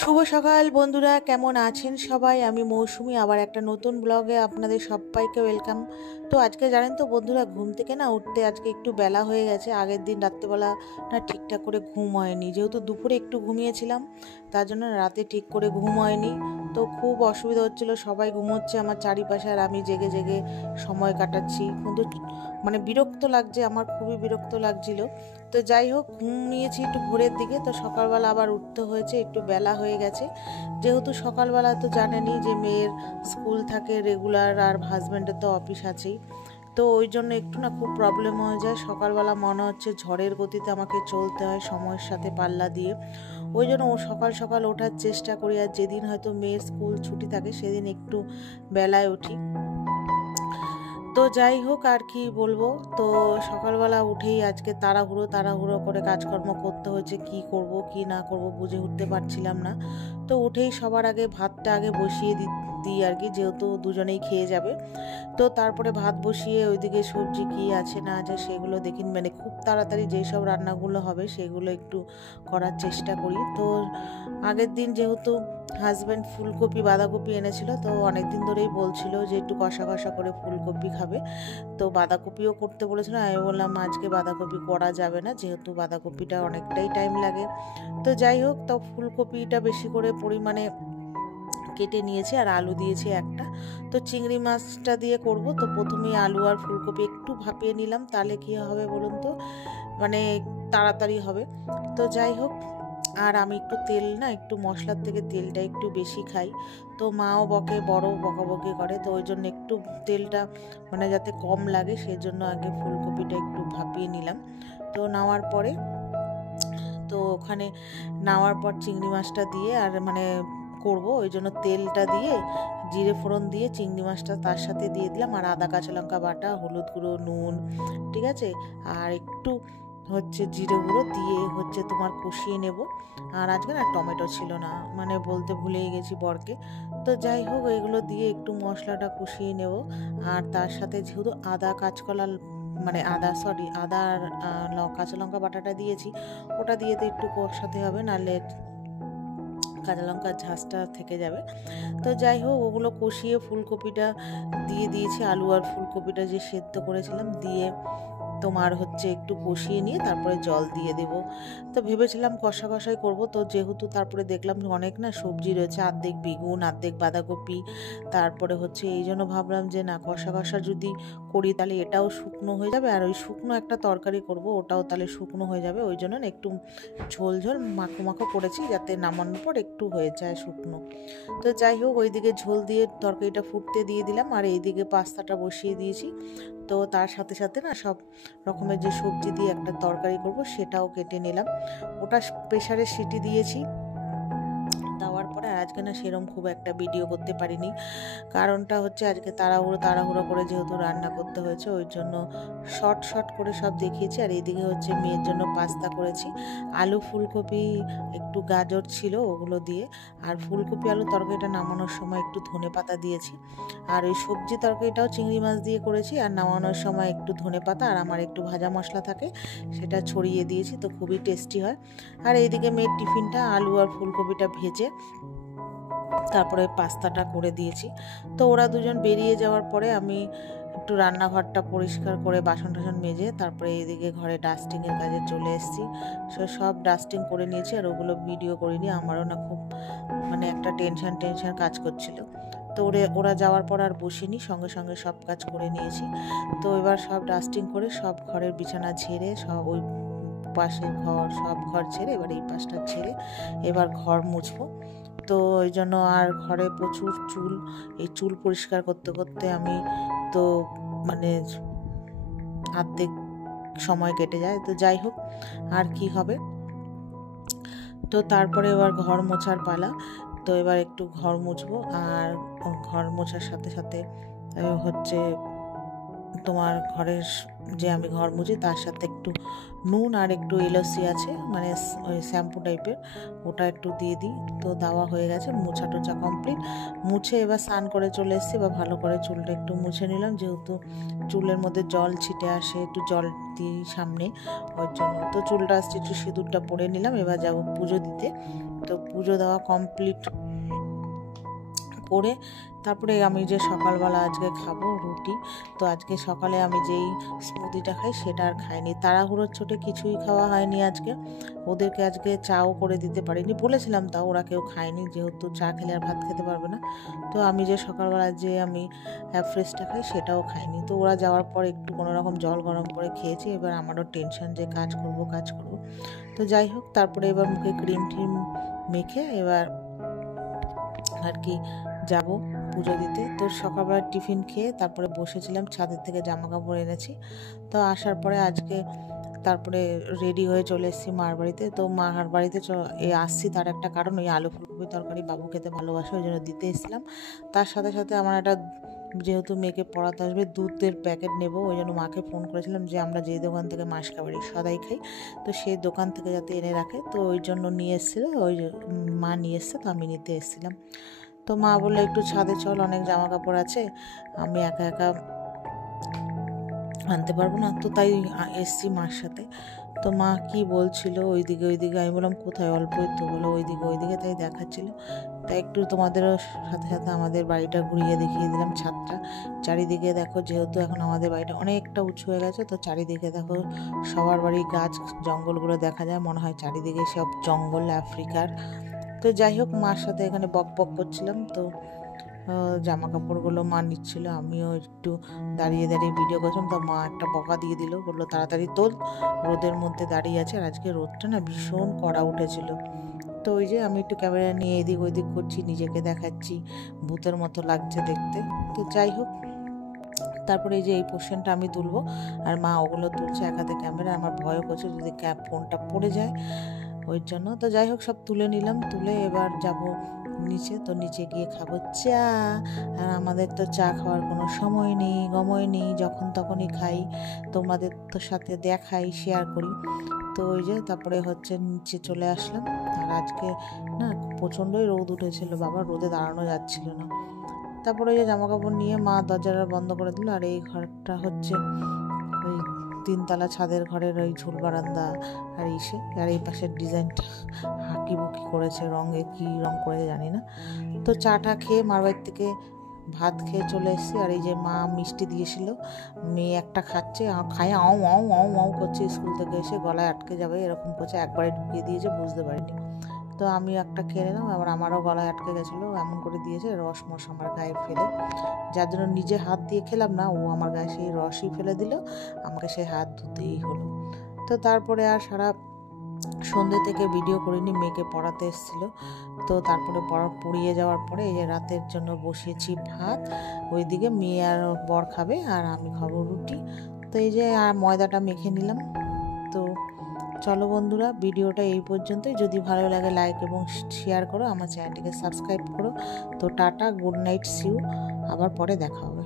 শুভ সকাল বন্ধুরা, কেমন আছেন সবাই? আমি মৌসুমি, আবার একটা নতুন ব্লগে আপনাদের সবাইকে ওয়েলকাম। তো আজকে জানেন তো বন্ধুরা, ঘুম থেকে উঠতে আজকে একটু বেলা হয়ে গেছে। আগের দিন রাত্রেবেলা ঠিকঠাক করে ঘুম হয়নি, যেহেতু দুপুরে একটু ঘুমিয়েছিলাম, তার জন্য রাতে ঠিক করে ঘুম হয়নি। তো খুব অসুবিধা হচ্ছিল, সবাই ঘুমোচ্ছে আমার চারিপাশে আর আমি জেগে জেগে সময় কাটাচ্ছি। কিন্তু বিরক্ত লাগছে, আমার খুবই বিরক্ত লাগছিল। তো যাই হোক, ঘুমিয়েছি একটু ভোরের দিকে, তো সকালবেলা আবার উঠতে হয়েছে, একটু বেলা হয়ে গেছে। যেহেতু সকালবেলা তো জানেনই যে মেয়ের স্কুল থাকে রেগুলার, আর হাজব্যান্ডের তো অফিস আছেই, তো ওই জন্য একটু খুব প্রবলেম হয়ে যায়। সকালবেলা মনে হচ্ছে ঝড়ের গতিতে আমাকে চলতে হয় সময়ের সাথে পাল্লা দিয়ে। ওই জন্য সকাল সকাল ওঠার চেষ্টা করি, আর যেদিন হয়তো মেয়ের স্কুল ছুটি থাকে সেদিন একটু বেলায় উঠি। তো যাই হোক, আর কি বলবো, তো সকালবেলা উঠেই আজকে তাড়াহুড়ো করে কাজকর্ম করতে হয়েছে। কি করব কি না করব বুঝে উঠতে পারছিলাম না। তো উঠেই সবার আগে ভাতটা বসিয়ে দিই আর কি, যেহেতু দুজনেই খেয়ে যাবে। তো তারপরে ভাত বসিয়ে ওইদিকে সবজি কি আছে না আছে সেগুলো দেখি, খুব তাড়াতাড়ি যেসব রান্নাগুলো হবে সেগুলো একটু করার চেষ্টা করি। তো আগের দিন যেহেতু হাজব্যান্ড ফুলকপি বাঁধাকপি এনেছিল, তো অনেক দিন ধরেই বলছিল যে একটু কষা কষা করে ফুলকপি খাবে, তো বাঁধাকপিও করতে বলেছিল। আমি বললাম আজকে বাঁধাকপি করা যাবে না, যেহেতু বাঁধাকপিটা অনেকটাই টাইম লাগে। তো যাই হোক, তো ফুলকপিটা বেশি করে পরিমাণে কেটে নিয়েছি, আর আলু দিয়েছি একটা। তো চিংড়ি মাছটা দিয়ে করব, তো প্রথমেই আলু আর ফুলকপি একটু ভাপিয়ে নিলাম, তাহলে কি হবে বলুন তো, তাড়াতাড়ি হবে। তো যাই হোক, আর আমি একটু তেল একটু মশলার থেকে তেলটা একটু বেশি খাই। তো মাও বকে, বড় বকাবকি করে, তো ওই জন্য একটু তেলটা যাতে কম লাগে সেজন্য আগে ফুলকপিটা একটু ভাপিয়ে নিলাম। তো নাওয়ার পরে, তো ওখানে নাওয়ার পর চিংড়ি মাছটা দিয়ে আর করব, ওই জন্য তেলটা দিয়ে জিরে ফোড়ন দিয়ে চিংড়ি মাছটা তার সাথে দিয়ে দিলাম, আর আদা কাঁচা লঙ্কা বাটা, হলুদ গুঁড়ো, নুন, ঠিক আছে, আর একটু জিরে গুঁড়ো দিয়ে তোমার কষিয়ে নেব। আর আজকে টমেটো ছিল না, বলতে ভুলেই গেছি বরকে। তো যাই হোক, এগুলো দিয়ে একটু মশলাটা কষিয়ে নেব। আর তার সাথে যেহেতু আদা কাঁচকলা আদা আর কাঁচা লঙ্কা বাটাটা দিয়েছি, ওটা দিয়ে তো একটু কষাতে হবে, নাহলে কাঁচা লঙ্কার ঝাঁজটা থেকে যাবে। তো যাই হোক, ওগুলো কষিয়ে ফুলকপিটা দিয়ে দিয়েছি, আলু আর ফুলকপিটা যে সেদ্ধ করেছিলাম দিয়ে তোমার একটু কষিয়ে নিয়ে তারপরে জল দিয়ে দেব। তো ভেবেছিলাম কষা কষাই করব, তো যেহেতু তারপরে দেখলাম অনেক সবজি রয়েছে, অর্ধেক বেগুন অর্ধেক বাঁধাকপি, তারপরে এই জন্য ভাবলাম যে কষা কষা যদি করি তাহলে এটাও শুকনো হয়ে যাবে, আর ওই শুকনো একটা তরকারি করব ওটাও তাহলে শুকনো হয়ে যাবে। ওই জন্য একটু ঝোল ঝোল মাখো মাখো করেছি, যাতে নামানোর পর একটু হয়ে যায় শুকনো। তো যাই হোক, ওইদিকে ঝোল দিয়ে তরকারিটা ফুটতে দিয়ে দিলাম, আর এইদিকে পাস্তাটা বসিয়ে দিয়েছি। তো তার সাথে সাথে সব রকমের যে সবজি দিয়ে একটা তরকারি করব সেটাও কেটে নিলাম। ওটা প্রেসারে সিটি দিয়েছি দেওয়ার পরে। আর আজকে সেরকম খুব একটা ভিডিও করতে পারিনি, কারণটা আজকে তাড়াহুড়ো করে যেহেতু রান্না করতে হয়েছে, ওই জন্য শর্ট করে সব দেখিয়েছি। আর এইদিকে মেয়ের জন্য পাস্তা করেছি, আলু ফুলকপি একটু গাজর ছিল ওগুলো দিয়ে। আর ফুলকপি আলু তরকারিটা নামানোর সময় একটু ধনেপাতা দিয়েছি। আর ওই সবজি তরকারিটাও চিংড়ি মাছ দিয়ে করেছি, আর নামানোর সময় একটু ধনেপাতা আর আমার একটু ভাজা মশলা থাকে সেটা ছড়িয়ে দিয়েছি, তো খুবই টেস্টি হয়। আর এইদিকে মেয়ের টিফিনটা আলু আর ফুলকপিটা ভেজে তারপরে পাস্তাটা করে দিয়েছি। তো ওরা দুজন বেরিয়ে যাওয়ার পরে আমি একটু রান্নাঘরটা পরিষ্কার করে বাসন টাসন মেজে তারপরে এইদিকে ঘরে ডাস্টিংয়ের কাজে চলে এসেছি। সব ডাস্টিং করে নিয়েছি, আর ওগুলো ভিডিও করিনি। আমারও খুব একটা টেনশন কাজ করছিল। তো ওরা যাওয়ার পর আর বসিনি, সঙ্গে সঙ্গে সব কাজ করে নিয়েছি। তো এবার সব ডাস্টিং করে সব ঘরের বিছানা ঝেড়ে সব ওই পাশের সব ঘর ছেড়ে এবার এই পাশটা ছেড়ে এবার ঘর মুছবো। তো ওই জন্য, আর ঘরে প্রচুর চুল, এই চুল পরিষ্কার করতে করতে আমি তো অর্ধেক সময় কেটে যায়। তো যাই হোক, আর কি হবে। তো তারপরে এবার ঘর মোছার পালা। তো এবার একটু ঘর মুছবো, আর ঘর মোছার সাথে সাথে তোমার ঘরের যে আমি ঘর মুছি তার সাথে একটু নুন আর একটু এলসি আছে, ওই শ্যাম্পু টাইপের, ওটা একটু দিয়ে দিই। তো দেওয়া হয়ে গেছে, মোছা টোছা কমপ্লিট। মুছে এবার স্নান করে চলে এসেছি, বা ভালো করে চুলটা একটু মুছে নিলাম, যেহেতু চুলের মধ্যে জল ছিটে আসে, একটু জল দিই সামনে, ওর জন্য। তো চুলটা আসছে, একটু সিঁদুরটা পরে নিলাম, এবার যাবো পুজো দিতে। তো পুজো দেওয়া কমপ্লিট করে তারপরে আমি যে সকালবেলা আজকে খাবো রুটি, তো আজকে সকালে আমি যেই স্মুদিটা খাই সেটা আর খাইনি, তাড়াহুড়োর চোটে কিছুই খাওয়া হয়নি আজকে। ওদেরকে আজকে চাও করে দিতে পারিনি, বলেছিলাম তাও ওরা কেউ খায়নি, যেহেতু চা খেলে আর ভাত খেতে পারবে না। তো আমি যে সকালবেলা যে আমি ফ্রেশটা খাই সেটাও খাইনি। তো ওরা যাওয়ার পর একটু কোনোরকম জল গরম করে খেয়েছি। এবার আমারও টেনশন যে কাজ করব। তো যাই হোক, তারপরে এবার মুখে ক্রিম ট্রিম মেখে এবার আর কি যাব পুজো দিতে। তো সকালবেলা টিফিন খেয়ে তারপরে বসেছিলাম, ছাদের থেকে জামা কাপড় এনেছি। তো আসার পরে আজকে তারপরে রেডি হয়ে চলে এসেছি মার বাড়িতে। তো মার বাড়িতে আসছি তার একটা কারণ, ওই আলু ফুলকপি তরকারি বাবু খেতে ভালোবাসে, ওই জন্য দিতে এসেছিলাম। তার সাথে সাথে আমার একটা, যেহেতু মেয়েকে পড়াতে আসবে, দুধের প্যাকেট নেব, ওই জন্য মাকে ফোন করেছিলাম যে আমরা যে দোকান থেকে মাসকাবাড়ি সদাই খাই, তো সেই দোকান থেকে যাতে এনে রাখে, তো ওই জন্য নিয়ে এসেছিলো, ওই মা নিয়ে এসছে, তো আমি নিতে এসেছিলাম। তো মা বললো একটু ছাদে চল, অনেক জামা কাপড় আছে, আমি একা একা আনতে পারবো না, তো তাই এসছি মার সাথে। তো মা কি বলছিল ওইদিকে, আমি বললাম কোথায়, অল্পই তো, বলো ওইদিকে, তাই দেখাচ্ছিল। তাই একটু তোমাদেরও সাথে সাথে আমাদের বাড়িটা ঘুরিয়ে দেখিয়ে দিলাম, ছাদটা। চারিদিকে দেখো, যেহেতু এখন আমাদের বাড়িটা অনেকটা উঁচু হয়ে গেছে, তো চারিদিকে দেখো সবার বাড়ির গাছ জঙ্গলগুলো দেখা যায়, মনে হয় চারিদিকে সব জঙ্গল আফ্রিকার। তো যাই হোক, মার সাথে এখানে বক করছিলাম। তো জামা কাপড়গুলো মা নিচ্ছিল, আমিও একটু দাঁড়িয়ে ভিডিও করছিলাম। তো মা একটা বকা দিয়ে দিল, বললো তাড়াতাড়ি তোল, রোদের মধ্যে দাঁড়িয়ে আছে, আর আজকে রোদটা না ভীষণ কড়া উঠেছিল। তো ওই যে আমি একটু ক্যামেরা নিয়ে এদিক ওইদিক করছি, নিজেকে দেখাচ্ছি, ভূতের মতো লাগছে দেখতে। তো যাই হোক, তারপরে এই যে এই পোর্শনটা আমি তুলবো, আর মা ওগুলো তুলছে এক হাতে ক্যামেরা, আমার ভয়ও করছে যদি ফোনটা পড়ে যায়, ওই জন্য। তো যাই হোক, সব তুলে নিলাম, তুলে এবার যাব নিচে। তো নিচে গিয়ে খাবো চা, আর আমাদের তো চা খাওয়ার কোনো সময় নেই, গময় নেই, যখন তখনই খাই, তোমাদের তো সাথে দেখাই, শেয়ার করি। তো ওই যে তারপরে হচ্ছে নিচে চলে আসলাম। আর আজকে না প্রচণ্ডই রোদ উঠেছিল বাবা, রোদে দাঁড়ানো যাচ্ছিল না। তারপরে ওই যে জামা কাপড় নিয়ে মা দরজাটা বন্ধ করে দিল। আর এই ঘরটা হচ্ছে ওই 3তলা ছাদের ঘরের ওই ঝুল বারান্দা আর ইসে, আর এই পাশের ডিজাইনটা হাঁকি বুকি করেছে, রঙে কি রং করেছে জানি না। তো চাটা খেয়ে মার বাড়ি থেকে ভাত খেয়ে চলে এসেছি। আর এই যে মা মিষ্টি দিয়েছিল, মেয়ে একটা খাচ্ছে, খায় আও আও আও আও করছে, স্কুল থেকে এসে গলায় আটকে যাবে এরকম করছে, একবারে ঢুকিয়ে দিয়েছে, বুঝতে পারিনি। তো আমি একটা খেয়ে নিলাম, আবার আমারও গলায় আটকে গেছিলো, এমন করে দিয়েছে, রস মস আমার গায়ে ফেলে, যার জন্য নিজে হাত দিয়ে খেলাম না, ও আমার গায়ে সেই রসই ফেলে দিল, আমাকে সেই হাত ধুতেই হলো। তো তারপরে আর সারা সন্ধ্যে থেকে ভিডিও করিনি, মেয়েকে পড়াতে এসেছিলো। তো তারপরে পড়িয়ে যাওয়ার পরে এই যে রাতের জন্য বসিয়েছি ভাত, ওইদিকে মেয়ে আর বর খাবে, আর আমি খাবো রুটি। তো এই যে আর ময়দাটা মেখে নিলাম। তো চলো বন্ধুরা, ভিডিওটা এই পর্যন্তই। যদি ভালো লাগে লাইক এবং শেয়ার করো, আমার চ্যানেলটিকে সাবস্ক্রাইব করো। তো টাটা, গুড নাইট, সিউ, আবার পরে দেখা হবে।